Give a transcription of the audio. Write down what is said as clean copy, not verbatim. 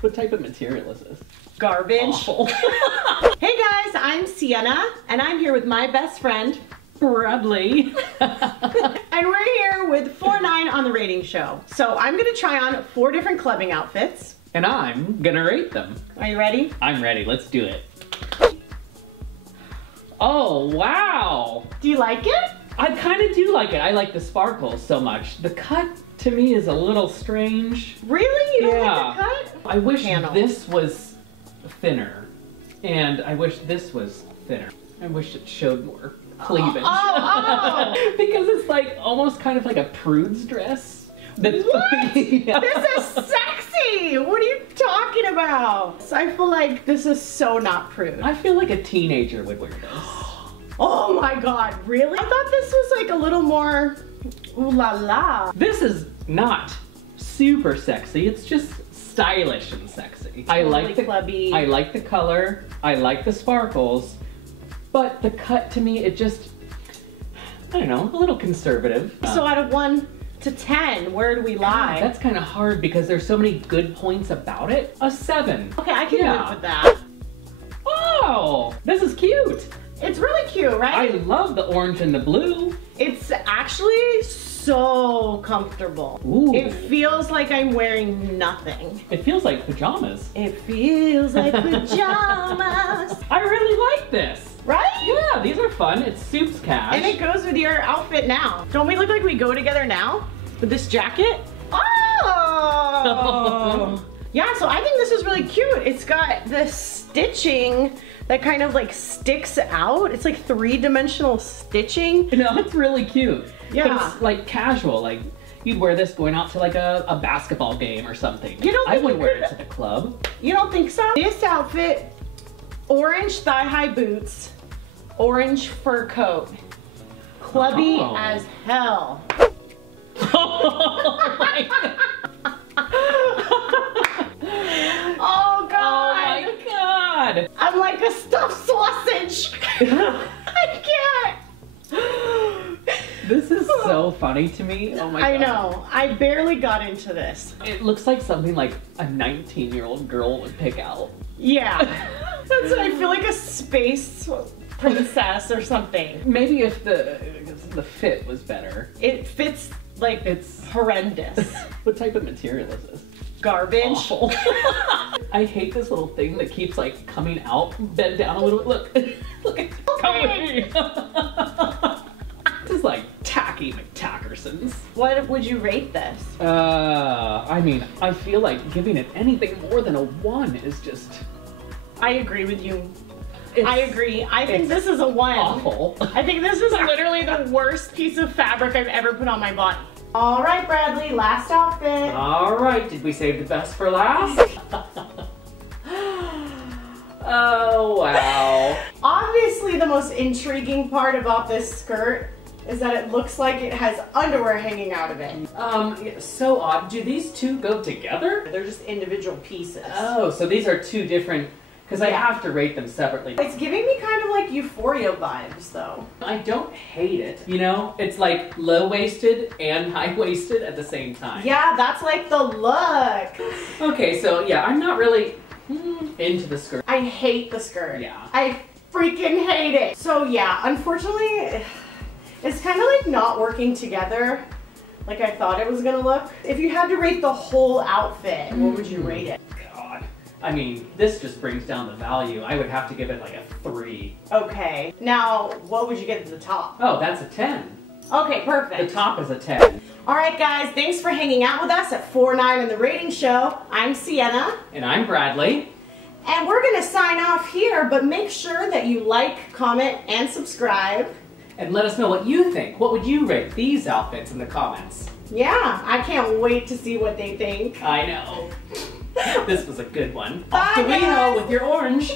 What type of material is this? Garbage. Awful. Hey guys, I'm Sienna, and I'm here with my best friend, Bradley. and we're here with 4-9 on the rating show. So I'm gonna try on 4 different clubbing outfits. And I'm gonna rate them. Are you ready? I'm ready, let's do it. Oh, wow. Do you like it? I kind of do like it. I like the sparkles so much. The cut to me is a little strange. Really? You don't Yeah. like the cut? I wish Panel. this was thinner. And I wish this was thinner. I wish it showed more cleavage. Oh. Because it's like almost kind of like a prude's dress. That's What? Yeah. This is sexy! What are you talking about? I feel like this is so not prude. I feel like a teenager would wear this. Oh my god, really? I thought this was like a little more ooh la la. This is not super sexy. It's just stylish and sexy. I like the clubby. I like the color. I like the sparkles. But the cut to me, it just, I don't know, a little conservative. So out of 1 to 10, where do we lie? That's kind of hard because there's so many good points about it. A 7. Okay, I can Yeah. live with that. Oh, this is cute. It's really cute, I right? love the orange and the blue. It's actually so comfortable. Ooh. It feels like I'm wearing nothing. It feels like pajamas. It feels like pajamas. I really like this. Right? Yeah, these are fun. It's Soup's Cash. And it goes with your outfit now. Don't we look like we go together now? With this jacket? Oh! Yeah, so I think this is really cute. It's got this stitching that kind of like sticks out. It's like 3-dimensional stitching. No, it's really cute. Yeah. But it's like casual, like you'd wear this going out to like a basketball game or something. You don't I think wouldn't you wear could- it to the club. You don't think so? This outfit, orange thigh-high boots, orange fur coat. Clubby Oh. as hell. Oh my god. Oh Oh god! my god. I'm like a stuffed sausage. I can't. This is so funny to me. Oh my god. I know. I barely got into this. It looks like something like a 19-year-old girl would pick out. Yeah. That's what I feel like, a space princess or something. Maybe if the fit was better. It fits like It's horrendous. What type of material is this? Garbage. Awful. I hate this little thing that keeps like coming out. Bend down a little. Look. Look at come with me. This is like tacky McTackersons. What would you rate this? I mean, I feel like giving it anything more than a 1 is just I agree with you. it's I agree. I think it's this is a 1. awful. I think this is literally the worst piece of fabric I've ever put on my body. All right, Bradley, last outfit. All right, did we save the best for last? Oh, wow. Obviously, the most intriguing part about this skirt is that it looks like it has underwear hanging out of it. Yeah, so odd. Do these two go together? They're just individual pieces. Oh, so these are 2 different, because I have to rate them separately. It's giving me kind of like Euphoria vibes, though. I don't hate it, you know? It's like low-waisted and high-waisted at the same time. Yeah, that's like the look. Okay, so yeah, I'm not really into the skirt. I hate the skirt. Yeah. I freaking hate it. So yeah, unfortunately, it's kind of like not working together like I thought it was gonna look. If you had to rate the whole outfit, what would you rate it? God. I mean, this just brings down the value. I would have to give it like a 3. Okay, now what would you get at the top? Oh, that's a 10. Okay, The perfect. top is a 10. All right, guys, thanks for hanging out with us at 4-9 in the rating show. I'm Sienna, And I'm Bradley. and we're gonna sign off here, but make sure that you like, comment, and subscribe. And let us know what you think. What would you rate these outfits in the comments? Yeah, I can't wait to see what they think. I know. This was a good one. Bye, Off to WeHo guys. with your orange.